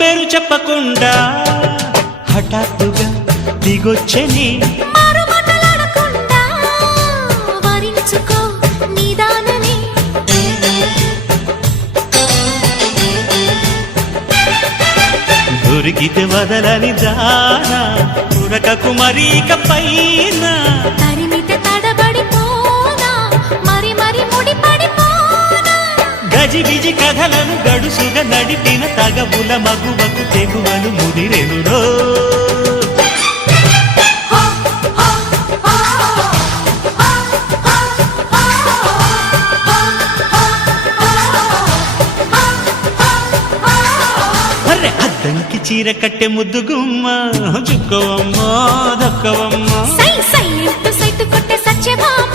పేరు చెప్పకుండా హఠాత్తుగా దిగొచ్చని దొరికితే వదలని జానా ఉరకకు మరీక పైన తరిమితే తడబడిపోనా మరి మరి ముడిపడిపోనా గజిబిజి కథలను గడుసుగా నడిపిన తగవుల మగువకు తెగువలు ముదిరెనురో అద్దంకి చీర కట్టె ముద్దు గుమ్మ చుక్కవమ్మ దక్కవమ్మ సై సై సైటు కొట్టే సత్యభామ